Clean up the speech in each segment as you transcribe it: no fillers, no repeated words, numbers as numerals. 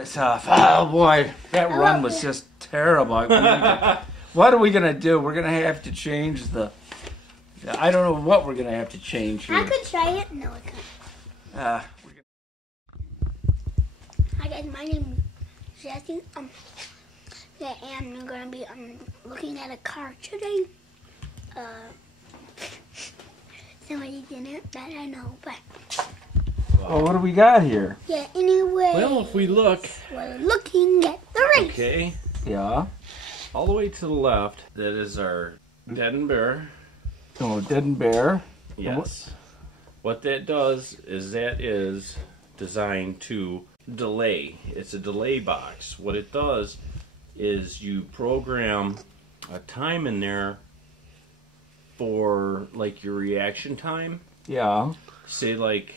It's oh boy, that run was just terrible. What are we gonna do? We're gonna have to change the. I don't know what we're gonna have to change here. I could try it. No, I can't. Hi guys, my name is Jesse. Yeah, and I'm gonna be looking at a car today. Somebody didn't that I know, but. Oh, what do we got here? Yeah, anyway. Well, if we look. We're looking at the race. Okay. Yeah. All the way to the left, that is our Dead and Bear. Oh, Dead and Bear. Yes. What that does is that is designed to delay. It's a delay box. What it does is you program a time in there for like your reaction time. Yeah. Say like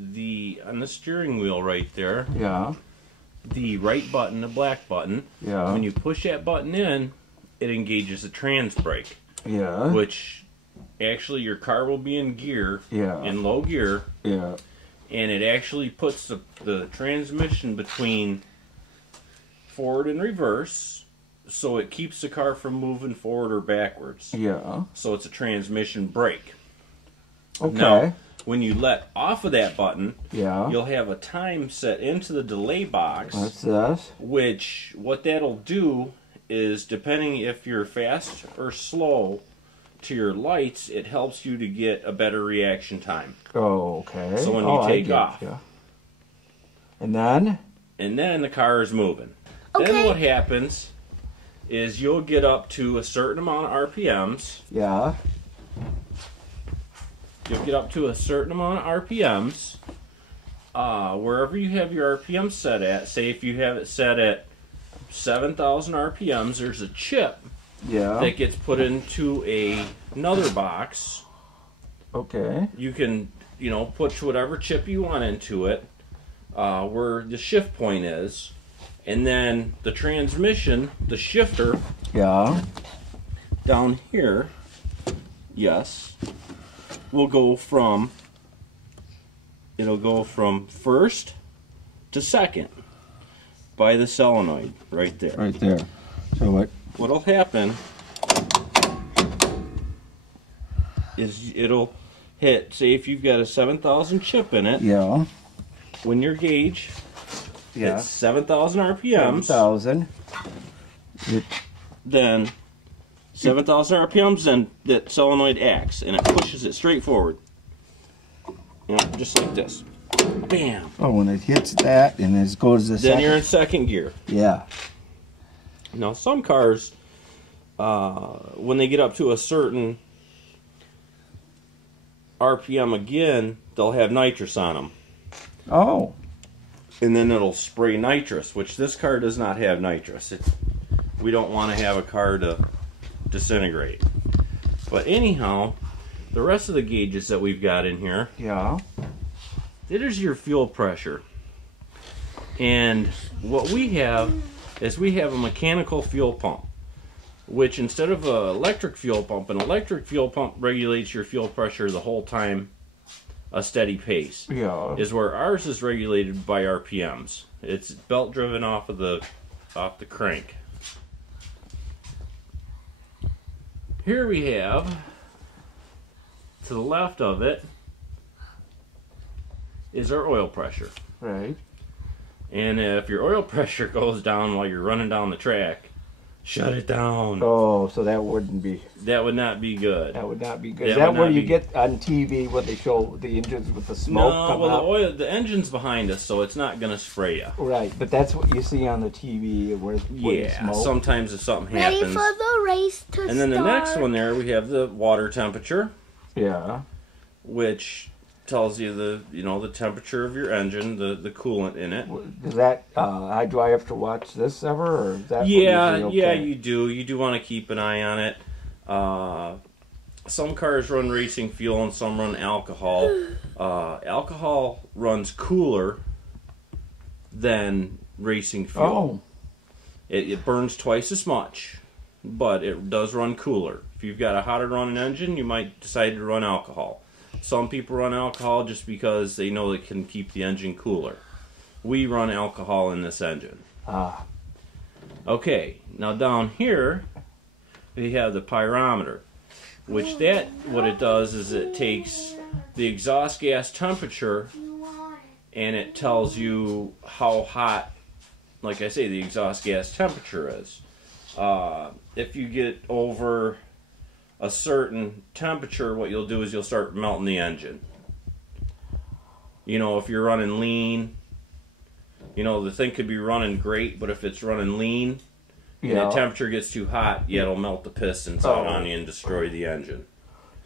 on the steering wheel right there. Yeah. The right button, the black button. Yeah. When you push that button in, it engages the trans brake. Yeah. Which actually your car will be in gear. Yeah. In low gear. Yeah. And it actually puts the transmission between forward and reverse, so it keeps the car from moving forward or backwards. Yeah. So it's a transmission brake. Okay. Now, when you let off of that button, yeah, you'll have a time set into the delay box. What's this? Which, what that'll do is, depending if you're fast or slow to your lights, it helps you to get a better reaction time. Oh, okay. So when you take off. Yeah. And then? And then the car is moving. Okay. Then what happens is you'll get up to a certain amount of RPMs. Yeah. You'll get up to a certain amount of RPMs. Wherever you have your RPM set at, say if you have it set at 7,000 RPMs, there's a chip that gets put into another box. Okay. You can, put whatever chip you want into it, where the shift point is. And then the transmission, the shifter, down here, will go from, it'll go from first to second by the solenoid right there. Right there. So what'll happen is it'll hit, say if you've got a 7,000 chip in it, when your gauge hits 7,000 RPMs, 7,000. then 7,000 RPMs, then that solenoid acts and it pushes it straight forward. Just like this. Bam! Oh, when it hits that and it goes to then you're in second gear. Yeah. Now some cars, when they get up to a certain RPM again, they'll have nitrous on them. Oh. And then it'll spray nitrous, which this car does not have nitrous. We don't want to have a car to disintegrate. But anyhow, the rest of the gauges that we've got in here, that is your fuel pressure. And what we have is we have a mechanical fuel pump, which instead of an electric fuel pump, an electric fuel pump regulates your fuel pressure the whole time, a steady pace. Is where ours is regulated by RPMs. It's belt driven off the crank. Here we have, to the left of it, is our oil pressure. Right. And if your oil pressure goes down while you're running down the track, shut it down. Oh, so that wouldn't be... That would not be good. That would not be good. Is that where you get on TV when they show the engines with the smoke coming out? The engine's behind us, so it's not going to spray you. Right, but that's what you see on the TV where the smoke. Sometimes if something happens. Ready for the race to start. And then the next one there, we have the water temperature. Yeah. Which tells you the temperature of your engine, the coolant in it. Does that do I have to watch this ever, or is that yeah, you do. You do want to keep an eye on it. Some cars run racing fuel and some run alcohol. Alcohol runs cooler than racing fuel. It burns twice as much, but it does run cooler. If you've got a hotter running engine, you might decide to run alcohol. Some people run alcohol just because they know it can keep the engine cooler. we run alcohol in this engine. Ah. Okay, now down here we have the pyrometer, which what it does is it takes the exhaust gas temperature and it tells you how hot, like I say, the exhaust gas temperature is. If you get over a certain temperature, what you'll do is you'll start melting the engine. You know, if you're running lean, you know, the thing could be running great, but if it's running lean and the temperature gets too hot, yeah, it'll melt the pistons out on you and destroy the engine.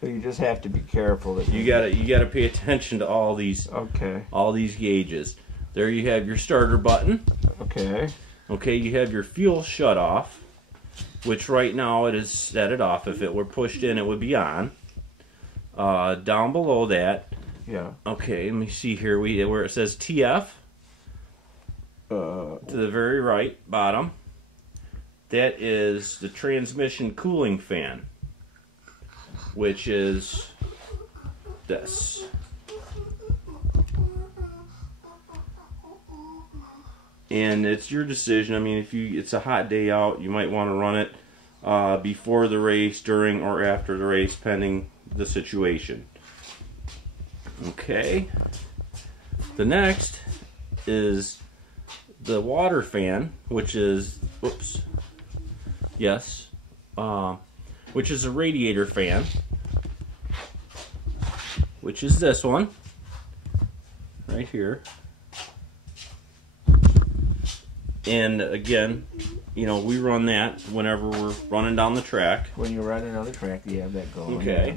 So you just have to be careful. That you gotta pay attention to all these gauges. There you have your starter button. Okay. Okay, you have your fuel shut off, which right now it is set it off. If it were pushed in, it would be on. Down below that. Yeah. Okay, let me see here. Where it says TF. To the very right, bottom. That is the transmission cooling fan, which is this. And it's your decision. I mean, if it's a hot day out, you might want to run it before the race, during, or after the race, pending the situation. Okay. The next is the water fan, which is, which is a radiator fan, which is this one right here. And again, you know, we run that whenever we're running down the track. When you're running on the track, you have that going. Okay.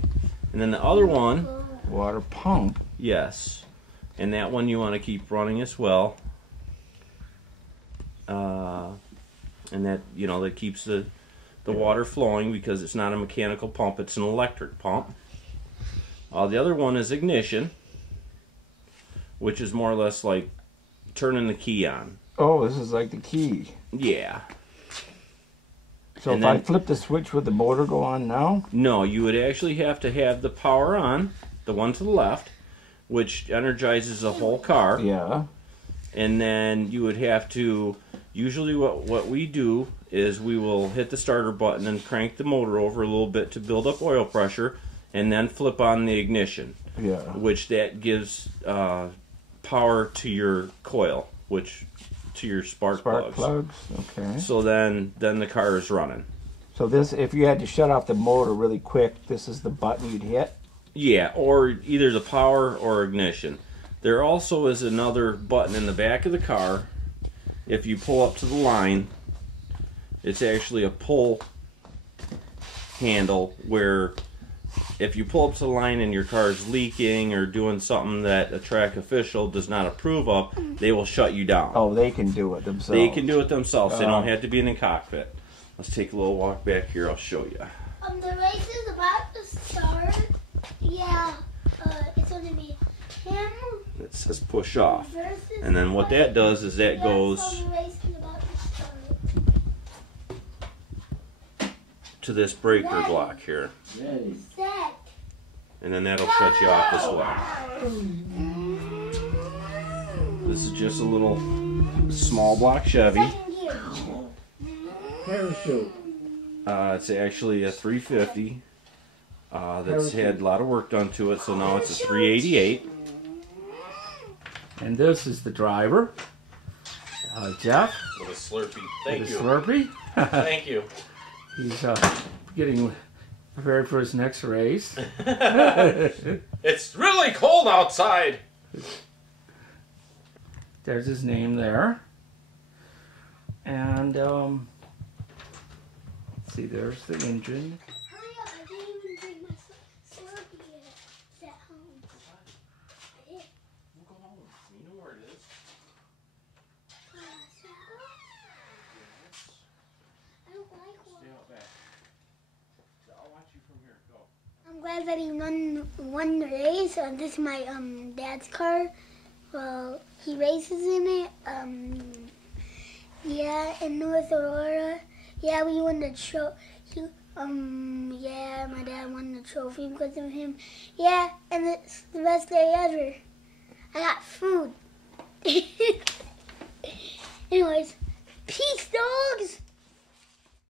And then the other one, water pump. Yes. And that one you want to keep running as well. And that, you know, that keeps the water flowing because it's not a mechanical pump, it's an electric pump. The other one is ignition, which is more or less like turning the key on. Oh, this is like the key. Yeah. So and if I flip the switch, would the motor go on now? No, you would actually have to have the power on, the one to the left, which energizes the whole car. Yeah. And then you would have to, usually what we do is we will hit the starter button and crank the motor over a little bit to build up oil pressure, and then flip on the ignition. Yeah. Which that gives power to your coil, which to your spark plugs. Okay. So then the car is running. So this, if you had to shut off the motor really quick, this is the button you'd hit? Yeah, or either the power or ignition. There also is another button in the back of the car. If you pull up to the line, it's actually a pull handle where if you pull up to the line and your car is leaking or doing something that a track official does not approve of, they will shut you down. Oh, they can do it themselves. They can do it themselves. They don't have to be in the cockpit. Let's take a little walk back here. I'll show you. The race is about to start. Yeah, it's going to be him. It says push off. And then what that does is that goes to this breaker block here. And then that'll shut you off as well. This is just a little small block Chevy. Parachute. It's actually a 350 that's had a lot of work done to it, so now it's a 388. And this is the driver, Jeff. With a Slurpee. Thank you. Slurpee. Thank you. He's getting prepared for his next race. It's really cold outside. There's his name there. And let's see, there's the engine. Hurry up, I didn't even drink my Slurpee yet. It's at home. I did. We'll go home. You know where it is. I don't like one. Stay out back. I'll watch you from here. Go. I'm glad that he won the race. This is my dad's car. Well, he races in it. Yeah, in North Aurora. Yeah, we won the trophy. Yeah, my dad won the trophy because of him. Yeah, and it's the best day ever. I got food. Anyways, peace, dogs.